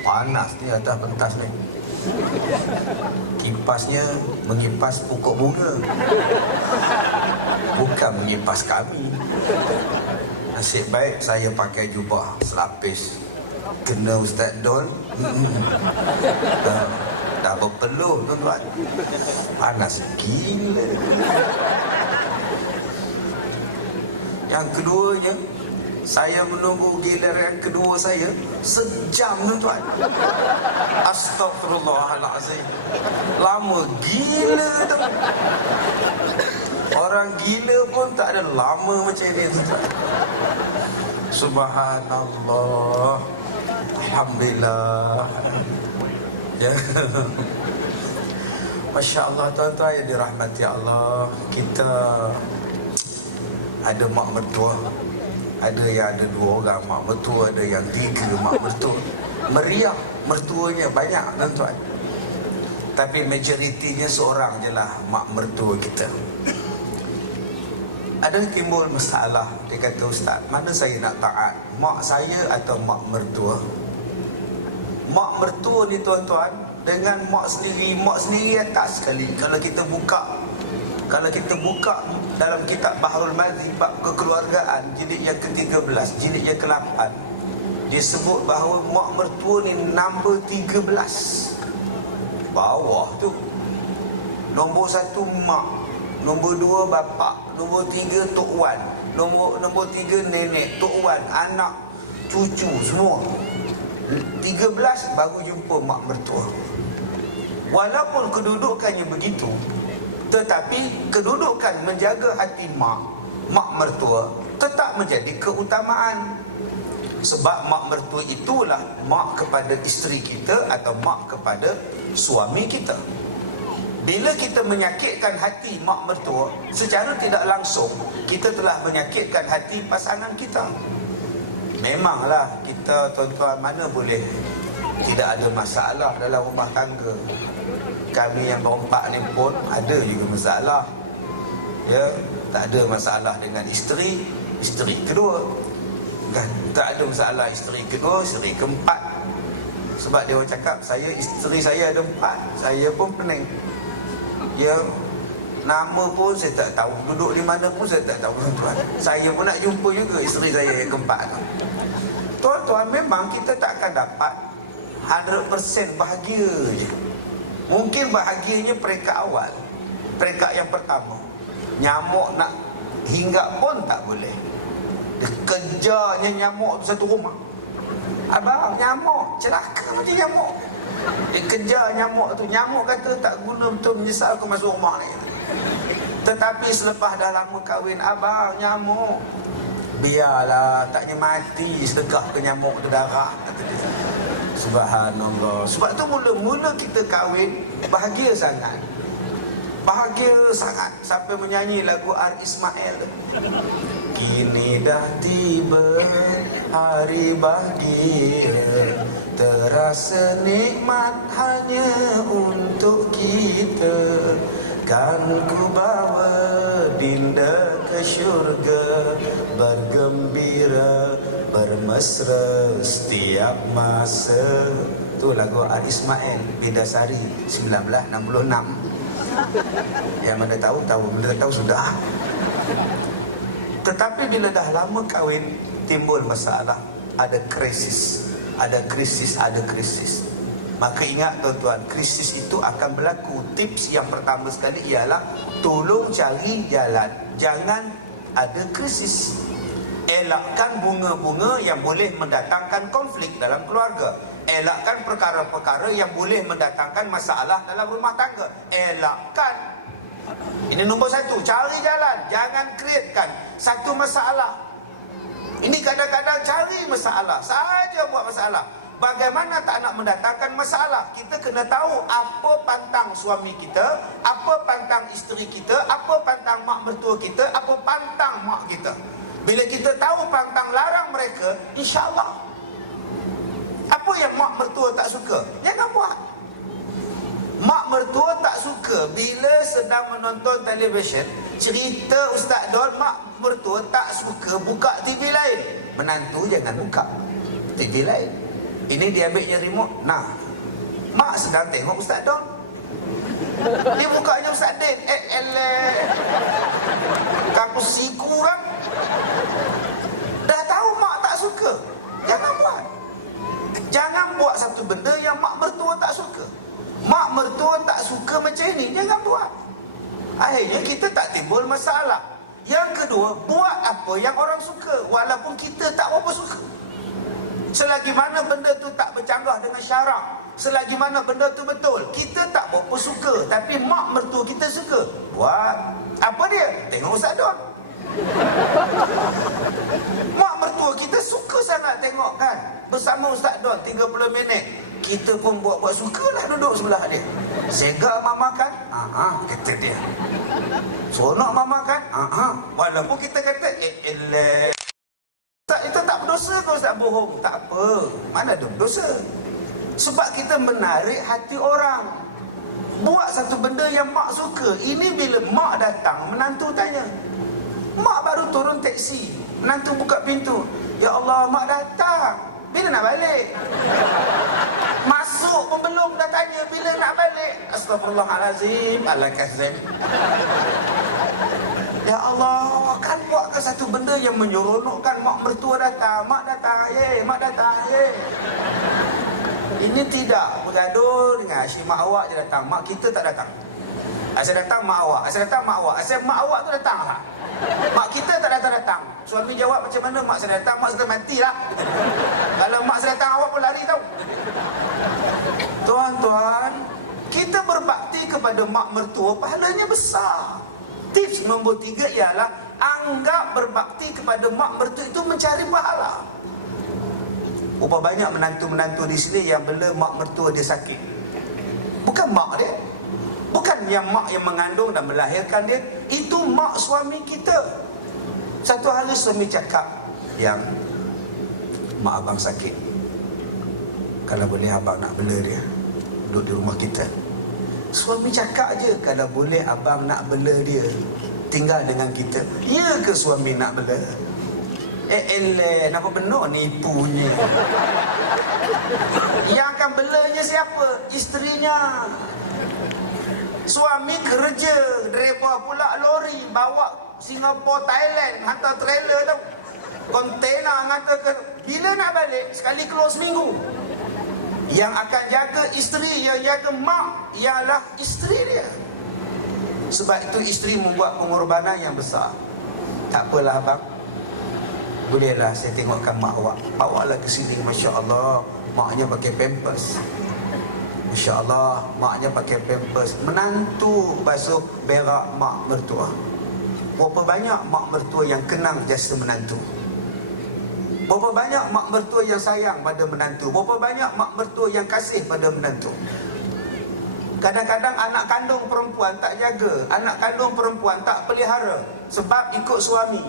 Panas ni atas pentas ni. Kipasnya mengipas pokok bunga, bukan mengipas kami. Nasib baik saya pakai jubah selapis. Kena Ustaz Don, dah berpeluh tuan-tuan. Panas gila. Yang keduanya, saya menunggu giliran kedua saya sejam tuan-tuan. Astagfirullahalazim. Lama gila tu. Orang gila pun tak ada lama macam ni tuan-tuan. Subhanallah. Alhamdulillah. Ya. Masya Allah tuan-tuan yang dirahmati Allah. Kita ada mak mertua. Ada yang ada 2 orang mak mertua, ada yang 3 mak mertua. Meriah mertuanya banyak tuan-tuan. Tapi majoritinya seorang je lah mak mertua kita. Ada timbul masalah. Dia kata, Ustaz, mana saya nak taat, mak saya atau mak mertua? Mak mertua ni tuan-tuan dengan mak sendiri atas sekali. Kalau kita buka dalam kitab Bahrul Madhi bab kekeluargaan jilid yang ke-13, jilid yang ke-8, dia sebut bahawa mak mertua ni nombor 13 bawah tu. Nombor 1 mak, nombor 2 bapa, nombor 3 tok wan, nombor 3 nenek, tok wan, anak, cucu semua. 13 baru jumpa mak mertua. Walaupun kedudukannya begitu, tetapi kedudukan menjaga hati mak mertua tetap menjadi keutamaan. Sebab mak mertua itulah mak kepada isteri kita atau mak kepada suami kita. Bila kita menyakitkan hati mak mertua, secara tidak langsung kita telah menyakitkan hati pasangan kita. Memanglah kita tuan-tuan mana boleh tidak ada masalah dalam rumah tangga. Kami yang berempat ni pun ada juga masalah. Ya, tak ada masalah dengan isteri kedua. Kan, tak ada masalah isteri kedua, isteri keempat. Sebab dia orang cakap, isteri saya ada 4, saya pun pening. Ya, nama pun saya tak tahu, duduk di mana pun saya tak tahu tuan-tuan. Saya pun nak jumpa juga isteri saya yang keempat tu. Tuan-tuan, memang kita tak akan dapat 100% bahagia je. Mungkin bahagianya peringkat awal, peringkat yang pertama. Nyamuk nak hinggap pun tak boleh. Dia kejarnya nyamuk tu satu rumah. Abang, nyamuk, celaka macam nyamuk. Dia kejar nyamuk tu. Nyamuk kata tak guna, betul, menyesal aku masuk rumah ni. Tetapi selepas dah lama kahwin, abang, nyamuk, biarlah, taknya mati, sedekah ke nyamuk tu darah, kata dia. Subhanallah. Sebab tu mula-mula kita kahwin bahagia sangat. Bahagia sangat sampai menyanyi lagu Ar Ismail. Kini dah tiba hari bahagia, terasa nikmat hanya untuk kita. Kan ku bawa dinda ke syurga, bergembira, bermesra setiap masa. Tu lagu Al Ismail Bidasari 1966. Yang mana tahu, mana tahu sudah. Tetapi bila dah lama kahwin, timbul masalah. Ada krisis. Maka ingat tuan-tuan, krisis itu akan berlaku. Tips yang pertama sekali ialah tolong cari jalan, jangan ada krisis. Elakkan bunga-bunga yang boleh mendatangkan konflik dalam keluarga. Elakkan perkara-perkara yang boleh mendatangkan masalah dalam rumah tangga. Elakkan. Ini nombor 1, cari jalan, jangan createkan satu masalah. Ini kadang-kadang cari masalah, saja buat masalah. Bagaimana tak nak mendatangkan masalah? Kita kena tahu apa pantang suami kita, apa pantang isteri kita, apa pantang mak mertua kita, apa pantang mak kita. Bila kita tahu pantang larang mereka, insya-Allah. Apa yang mak mertua tak suka, jangan buat. Mak mertua tak suka bila sedang menonton televisyen, cerita Ustaz Don, mak mertua tak suka buka TV lain. Menantu jangan buka TV lain. Ini dia ambilnya remote. Nah, mak sedang tengok Ustaz Don. Dia bukanya Ustaz Din. Kampus siku kan. Dah tahu mak tak suka. Jangan buat. Jangan buat satu benda yang mak mertua tak suka. Mak mertua tak suka macam ini, jangan buat. Akhirnya kita tak timbul masalah. Yang kedua, buat apa yang orang suka, walaupun kita tak apa suka. Selagi mana benda tu tak bercanggah dengan syarak, selagi mana benda tu betul, kita tak berapa suka, tapi mak mertua kita suka, buat. Apa dia? Tengok Ustaz Don. Mak mertua kita suka sangat tengok kan, bersama Ustaz Don 30 minit. Kita pun buat-buat sukalah duduk sebelah dia. Sega mak makan? Kata dia. Seronok mak makan? Walaupun kita kata Ustaz, itu tak berdosa ke Ustaz bohong? Tak apa. Mana ada berdosa? Sebab kita menarik hati orang. Buat satu benda yang mak suka. Ini bila mak datang, menantu tanya. Mak baru turun teksi, menantu buka pintu. Ya Allah, mak datang. Bila nak balik? Masuk pun belum dah tanya bila nak balik. Astaghfirullahalazim. Al-Kazim. Ya Allah, kan buatkan satu benda yang menyeronokkan. Mak mertua datang, mak datang, mak datang, Ini tidak bergaduh dengan asyik mak awak je datang, mak kita tak datang. Asal datang mak awak, asal datang mak awak, asal mak awak tu datang lah. Mak kita tak datang-datang. Suami jawab macam mana? Mak saya datang, mak saya mati lah. Kalau mak saya datang, awak pun lari tau. Tuan-tuan, kita berbakti kepada mak mertua, pahalanya besar. Tips nombor 3 ialah anggap berbakti kepada mak mertua itu mencari pahala. Berapa banyak menantu-menantu di sini yang bila mak mertua dia sakit, bukan mak dia, bukan yang mak yang mengandung dan melahirkan dia, itu mak suami kita. Satu hari suami cakap, yang mak abang sakit, kalau boleh abang nak bela dia duduk di rumah kita. Suami cakap je, kalau boleh abang nak bela dia tinggal dengan kita. Ya ke suami nak bela? Nampak benar nipunya. Yang akan belanya siapa? Isterinya. Suami kerja, driver pula lori, bawa Singapore, Thailand, hantar trailer tau, kontena hantar ke. Bila nak balik? Sekali keluar seminggu. Yang akan jaga isteri, yang jaga mak ialah isteri dia. Sebab itu isteri membuat pengorbanan yang besar. Tak apalah abang, bolehlah saya tengokkan mak awak. Bawalah ke sini, Masya Allah, maknya pakai pampers. Masya Allah, maknya pakai pampers. Menantu basuh berak mak mertua. Berapa banyak mak mertua yang kenang jasa menantu? Berapa banyak mak mertua yang sayang pada menantu? Berapa banyak mak mertua yang kasih pada menantu? Kadang-kadang anak kandung perempuan tak jaga, anak kandung perempuan tak pelihara, sebab ikut suami.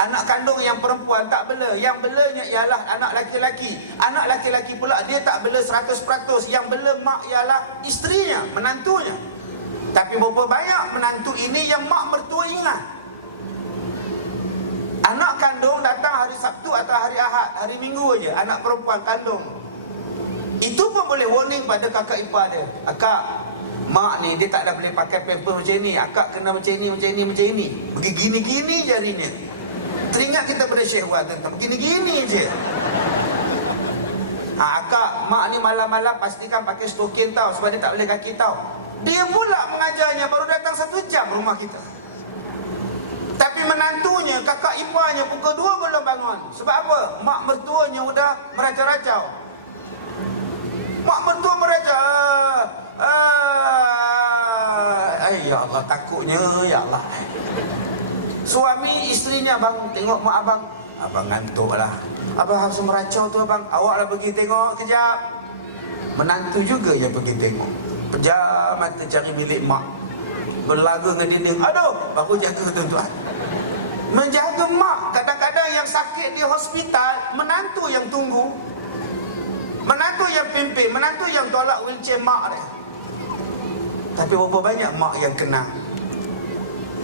Anak kandung yang perempuan tak bela, yang belanya ialah anak laki-laki. Anak laki-laki pula dia tak bela 100%, yang bela mak ialah isterinya, menantunya. Tapi berapa banyak menantu ini yang mak mertua ingat? Anak kandung datang hari Sabtu atau hari Ahad, hari Minggu aja, anak perempuan kandung. Itu pun boleh warning pada kakak ipar dia. Akak, mak ni dia tak ada boleh pakai pampers macam ni. Akak kena macam ni, macam ni, macam ni. Begini-gini jarinya. Teringat kita pada Syekh Wan tentang begini-gini je. Akak, mak ni malam-malam pastikan pakai stokin tau, sebab dia tak boleh kaki tau. Dia pula mengajarnya, baru datang 1 jam rumah kita. Tapi menantunya, kakak iparnya pukul 2 belum bangun. Sebab apa? Mak mertuanya udah meracau-racau. Mak mertua meracau. Ya Allah, takutnya, ya Allah. Suami isterinya, bang, tengok mak abang. Abang ngantuk lah. Abang harus meracau tu abang. Awaklah pergi tengok kejap. Menantu juga yang pergi tengok. Pejam mata cari milik mak. Berlaga dengan dinding. Aduh, baru jaga tuan-tuan. Menjaga mak. Kadang-kadang yang sakit di hospital, menantu yang tunggu, menantu yang pimpin, menantu yang tolak wheelchair mak dia. Tapi berapa banyak mak yang kenal?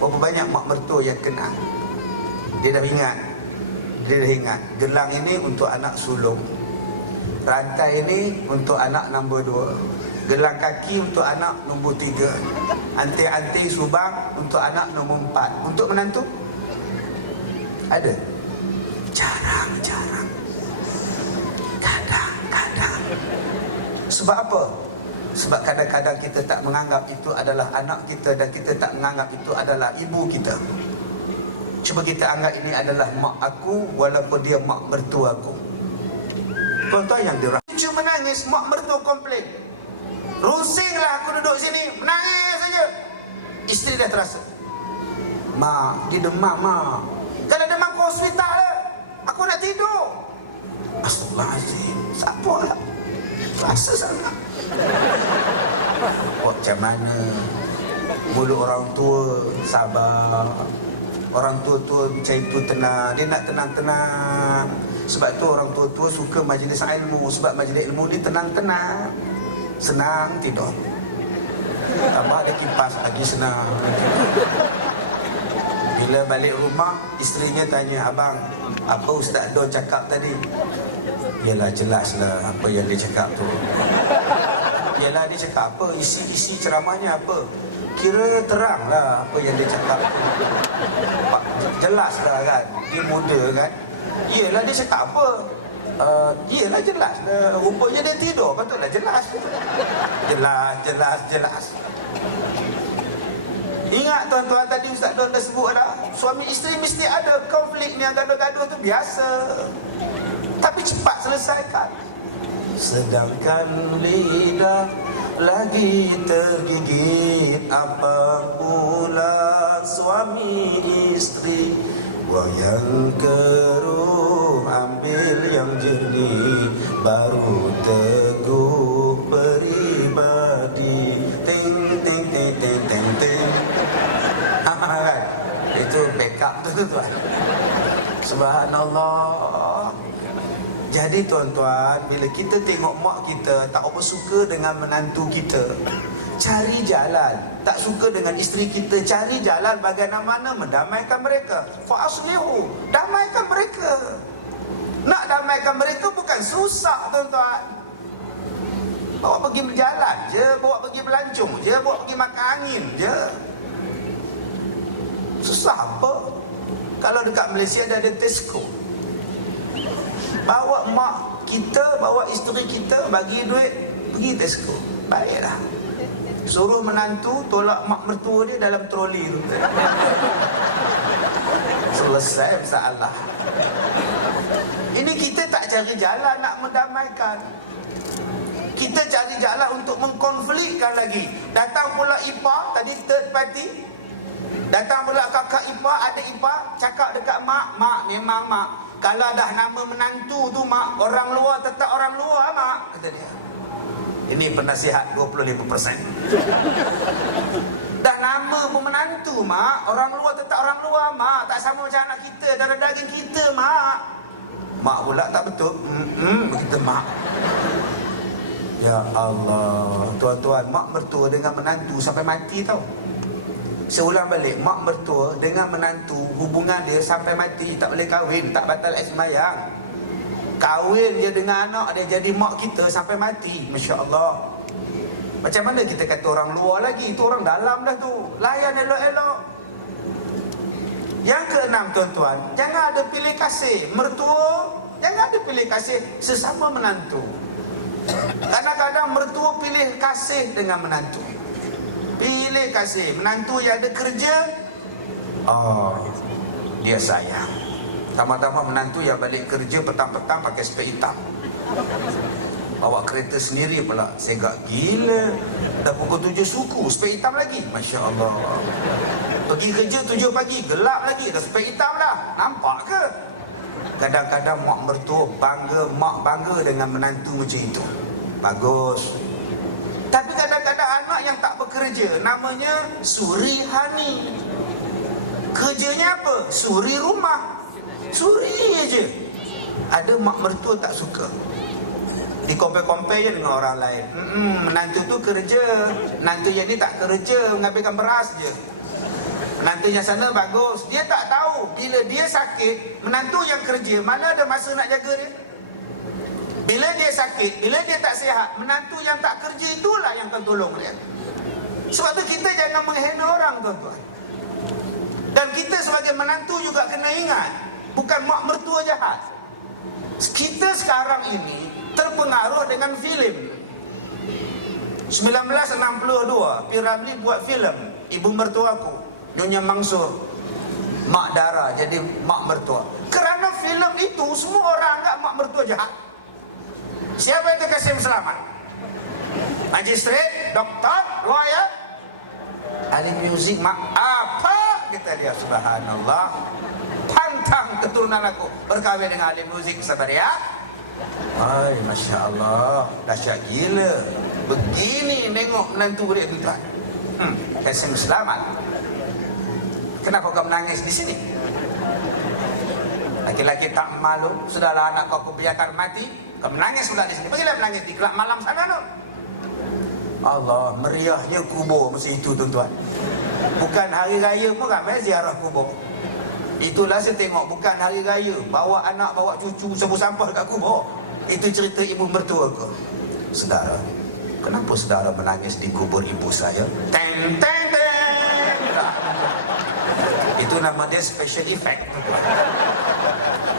Berapa banyak mak mertua yang kenal? Dia dah ingat. Dia dah ingat, gelang ini untuk anak sulung, Rantai ini untuk anak nombor 2, gelang kaki untuk anak nombor 3, anting-anting subang untuk anak nombor 4. Untuk menantu ada? Jarang-jarang, kadang-kadang. Sebab apa? Sebab kadang-kadang kita tak menganggap itu adalah anak kita, dan kita tak menganggap itu adalah ibu kita. Cuba kita anggap ini adalah mak aku, walaupun dia mak mertua aku. Tuan-tuan yang dirahmati, cucu menangis, mak mertua komplain. Rusinglah aku duduk sini, menangis saja. Isteri dah terasa, mak, dia demam, mak. Kalau demam ke hospital lah, aku nak tidur. Astagfirullahaladzim, siapa lah, rasa sangat. Macam mana mulut orang tua, sabar. Orang tua macam itu tenang, dia nak tenang-tenang. Sebab tu orang tua suka majlis ilmu. Sebab majlis ilmu ni tenang-tenang, senang tidur. Tambah ada kipas lagi senang. Bila balik rumah, isterinya tanya, abang, apa Ustaz Don cakap tadi? Yalah, jelaslah apa yang dia cakap tu. Yalah, dia cakap apa? Isi ceramahnya apa? Kira terang lah apa yang dia cakap tu. Jelas lah kan, dia muda kan. Yelah, dia cakap apa? Yelah, jelas lah. Rupanya dia tidur, patutlah jelas. Jelas. Ingat tuan-tuan, tadi Ustaz Don dah sebut dah, suami isteri mesti ada konflik ni, yang gaduh-gaduh tu biasa. Tapi cepat selesaikan. Sedangkan lidah lagi tergigit, apa pula suami istri. Buang yang keruh, ambil yang jernih, baru teguh peribadi. Ting ting ting ting ting ting. Kan? Itu backup tu tuan. Subhanallah. Jadi tuan-tuan, bila kita tengok mak kita tak apa suka dengan menantu kita, cari jalan. Tak suka dengan isteri kita, cari jalan bagaimana mendamaikan mereka. Fa'aslihu, damaikan mereka. Nak damaikan mereka bukan susah tuan-tuan. Bawa pergi berjalan je, bawa pergi melancong je, bawa pergi makan angin je. Susah apa? Kalau dekat Malaysia ada Tesco. Bawa mak kita, bawa isteri kita, bagi duit, pergi Tesco. Baiklah. Suruh menantu tolak mak mertua dia dalam troli tu. Selesai masalah. Ini kita tak cari jalan nak mendamaikan. Kita cari jalan untuk mengkonflikkan lagi. Datang pula ipar, tadi third party. Datang pula kakak ipar, adik ipar, cakap dekat mak, mak memang mak, kalau dah nama menantu tu mak, orang luar tetap orang luar mak, kata dia. Ini penasihat 25%. Dah nama menantu mak, orang luar tetap orang luar mak, tak sama macam anak kita, darah daging kita mak. Mak pula tak betul. Begitu mak. Ya Allah, tuan-tuan, mak mertua dengan menantu sampai mati tau. Seulang balik, mak mertua dengan menantu, hubungan dia sampai mati, tak boleh kahwin, tak batal sembahyang. Kahwin dia dengan anak dia, jadi mak kita sampai mati. Masya Allah. Macam mana kita kata orang luar lagi? Itu orang dalam dah tu. Layan elok-elok. Yang keenam tuan-tuan, jangan ada pilih kasih mertua, jangan ada pilih kasih sesama menantu. Kadang-kadang mertua pilih kasih dengan menantu. Pilih kasih. Menantu yang ada kerja, dia sayang. Tambah-tambah menantu yang balik kerja petang-petang pakai spek hitam, bawa kereta sendiri pula. Segak gila. Dah pukul 7 suku, spek hitam lagi. Masya Allah. Pergi kerja 7 pagi, gelap lagi, dah spek hitam dah. Nampak ke? Kadang-kadang mak mertua bangga, mak bangga dengan menantu macam itu. Bagus. Tapi kadang-kadang anak yang tak bekerja, namanya suri hani. Kerjanya apa? Suri rumah. Suri aje. Ada mak mertua tak suka. Di-compare-compare je dengan orang lain. Menantu tu kerja, menantu yang ni tak kerja, mengambilkan beras je. Menantu yang sana bagus. Dia tak tahu bila dia sakit, menantu yang kerja mana ada masa nak jaga dia. Bila dia sakit, bila dia tak sihat, menantu yang tak kerja itulah yang akan tolong dia. Sebab tu kita jangan menghina orang, tuan-tuan. Dan kita sebagai menantu juga kena ingat, bukan mak mertua jahat. Kita sekarang ini terpengaruh dengan filem. 1962 P. Ramlee buat filem Ibu Mertuaku, Nyonya Mansur, Mak Dara jadi mak mertua. Kerana filem itu semua orang anggap mak mertua jahat. Siapa itu Kasim Selamat? Magistrat, doktor, lawyer, ahli muzik, mak apa kita dia, subhanallah. Pantang keturunan aku berkahwin dengan ahli muzik, sabar ya. Ay, Masya Allah, dahsyat gila. Begini nengok menantu dia tuan. Kasim Selamat. Kenapa kau menangis di sini? Laki-laki tak malu, sudahlah anak kau biarkan mati, kau menangis pula di sini. Pergilah menangis di kelab malam sana tu. Allah, meriahnya kubur masa itu tuan-tuan. Bukan hari raya pun ramai ziarah kubur. Itulah saya tengok, bukan hari raya, bawa anak, bawa cucu, sabu sampah kat kubur. Itu cerita ibu mertua aku. Saudara, kenapa saudara menangis di kubur ibu saya? Teng, teng, teng. Itu nama dia special effect.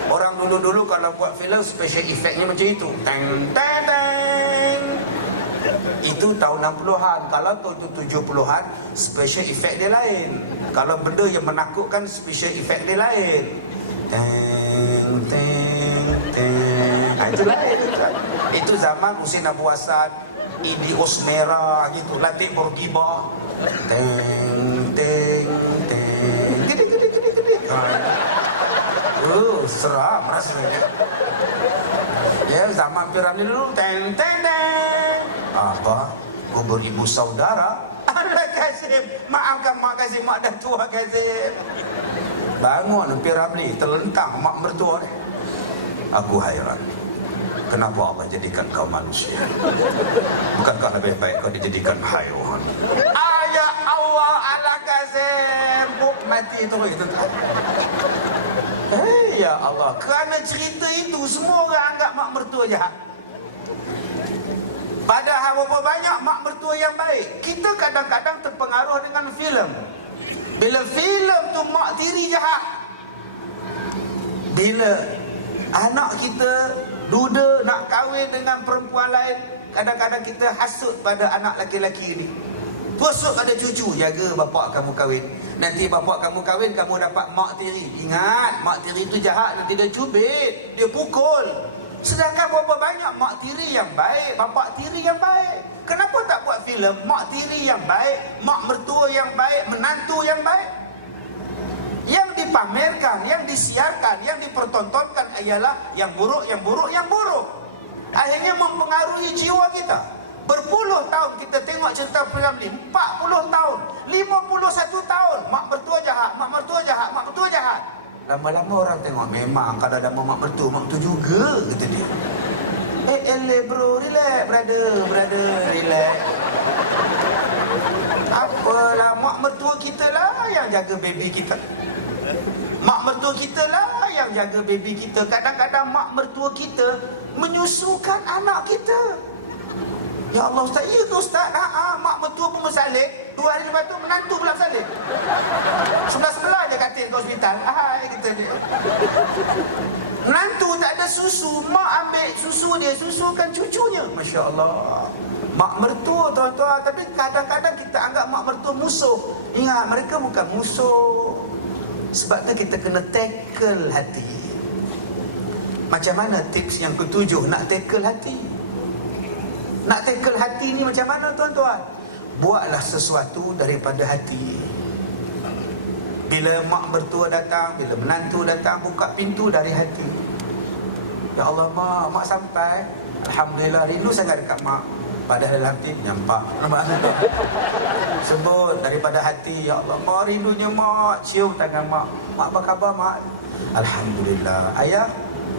Orang dulu-dulu kalau buat filem special effectnya macam itu. Teng, teng, teng. Itu tahun 60-an. Kalau tahun 70-an, special effect dia lain. Kalau benda yang menakutkan, special effect dia lain. Teng, teng, teng. Itu lain. Itu zaman Husin Abu Hassan, Idi Osmera gitu, Latif Bourguiba. Teng, teng, teng. Gede, gede, gede, gede. Seram rasanya. Ya, zaman P. Ramlee dulu. Teng, teng, teng. Apa? Kubur ibu saudara? Alah Kasim, maafkan mak Kasim, mak dah tua Kasim. Bangun P. Ramlee, terlentang mak mertua ni. Aku hairan, kenapa Allah jadikan kau manusia? Bukankah lebih baik kau dijadikan haiwan? Ayat Allah ala Kasim, buk mati itu tak. Ya Allah, kerana cerita itu semua orang anggap mak mertua jahat. Padahal berapa banyak mak mertua yang baik. Kita kadang-kadang terpengaruh dengan filem. Bila filem tu mak tiri jahat, bila anak kita duda nak kahwin dengan perempuan lain, kadang-kadang kita hasut pada anak laki-laki ni. Pusuk pada cucu, jaga bapak kamu kahwin. Nanti bapak kamu kahwin, kamu dapat mak tiri. Ingat, mak tiri itu jahat, nanti dia cubit, dia pukul. Sedangkan berapa banyak mak tiri yang baik, bapak tiri yang baik. Kenapa tak buat filem mak tiri yang baik, mak mertua yang baik, menantu yang baik? Yang dipamerkan, yang disiarkan, yang dipertontonkan ialah yang buruk, yang buruk, yang buruk. Akhirnya mempengaruhi jiwa kita. Berpuluh tahun kita tengok cerita P. Ramlee, 40 tahun, 51 tahun, mak mertua jahat, mak mertua jahat, mak mertua jahat. Lama-lama orang tengok, memang kalau ada mak mertua juga, kata dia. Bro, relax, brother, relax. Apalah, mak mertua kita lah yang jaga baby kita. Mak mertua kita lah yang jaga baby kita. Kadang-kadang mak mertua kita menyusukan anak kita. Ya Allah Ustaz, iya ke Ustaz? Mak mertua pun bersalin, 2 hari lepas tu menantu pula bersalin. Sebelah-sebelah je katil ke hospital. Kita dia. Menantu tak ada susu, mak ambil susu dia, susukan cucunya. Masya Allah. Mak mertua tuan-tuan, tapi kadang-kadang kita anggap mak mertua musuh. Ingat, mereka bukan musuh. Sebab tu kita kena tackle hati. Macam mana tips yang ketujuh nak tackle hati? Nak tackle hati ni macam mana tuan-tuan? Buatlah sesuatu daripada hati. Bila mak mertua datang, bila menantu datang, buka pintu dari hati. Ya Allah mak sampai, alhamdulillah, rindu sangat dekat mak. Padahal dalam hati nyampak. Sebut daripada hati, ya Allah mak, rindunya mak. Cium tangan mak. Mak apa khabar mak? Alhamdulillah. Ayah,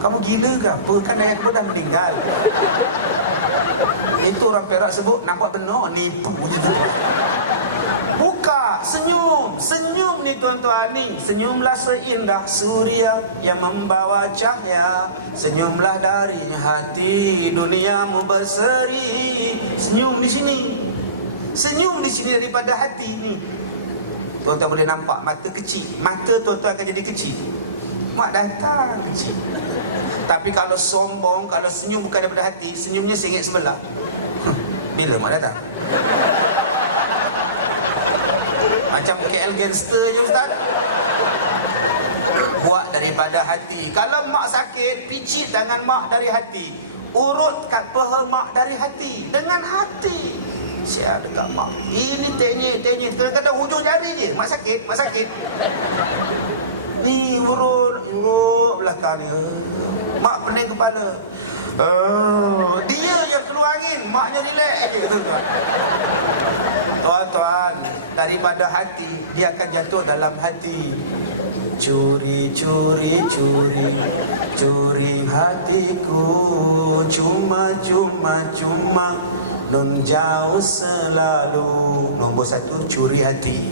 kamu gila ke apa? Kan ayah kamu dah meninggal. Itu orang Perak sebut nampak benar, nipu je tu. Bukan. nampak senyum. Senyum ni tuan-tuan ni, senyumlah seindah surya yang membawa cahaya. Senyumlah dari hati, duniamu berseri. Senyum di sini. Senyum di sini daripada hati ni. Tuan-tuan boleh nampak mata kecil. Mata tuan-tuan akan jadi kecil. Mak datang kecil. Tapi kalau sombong, kalau senyum bukan daripada hati, senyumnya sengit sebelah. Bila mak datang? Macam KL gangster je ustaz. Buat daripada hati. Kalau mak sakit, picit tangan mak dari hati. Urut kat peha mak dari hati. Dengan hati. Siap dekat mak. Ini tenyek. Kadang-kadang hujung jari je. Mak sakit. Ni urut belakang ni. Mak pening kepala. Dia yang keluar angin, maknya relax. Tuan-tuan, daripada hati dia akan jatuh dalam hati. Curi hatiku, cuma nun jauh selalu. Nombor 1, curi hati.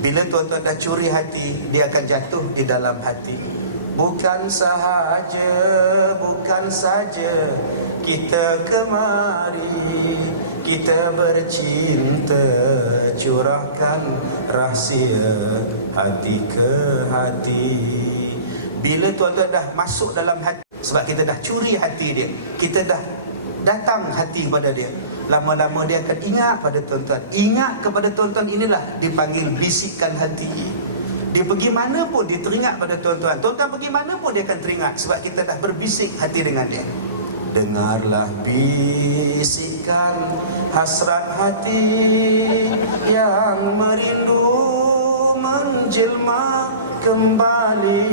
Bila tuan-tuan dah curi hati, dia akan jatuh di dalam hati. Bukan saja kita kemari, kita bercinta, curahkan rahsia hati ke hati. Bila tuan-tuan dah masuk dalam hati, sebab kita dah curi hati dia, kita dah datang hati kepada dia, lama-lama dia akan ingat pada tuan-tuan. Ingat kepada tuan-tuan inilah dipanggil bisikan hati. Dia pergi mana pun dia teringat pada tuan-tuan. Tuan-tuan pergi mana pun dia akan teringat, sebab kita dah berbisik hati dengan dia. Dengarlah bisikan hasrat hati yang merindu menjelma kembali.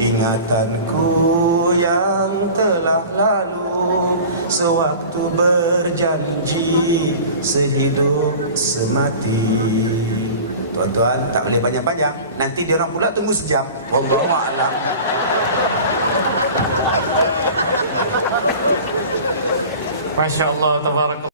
Ingatanku yang telah lalu, sewaktu berjanji sehidup semati. Tuan-tuan tak boleh banyak-banyak, nanti dia orang pula tunggu sejam. Wallahu a'lam. Masya Allah, tabarakallah.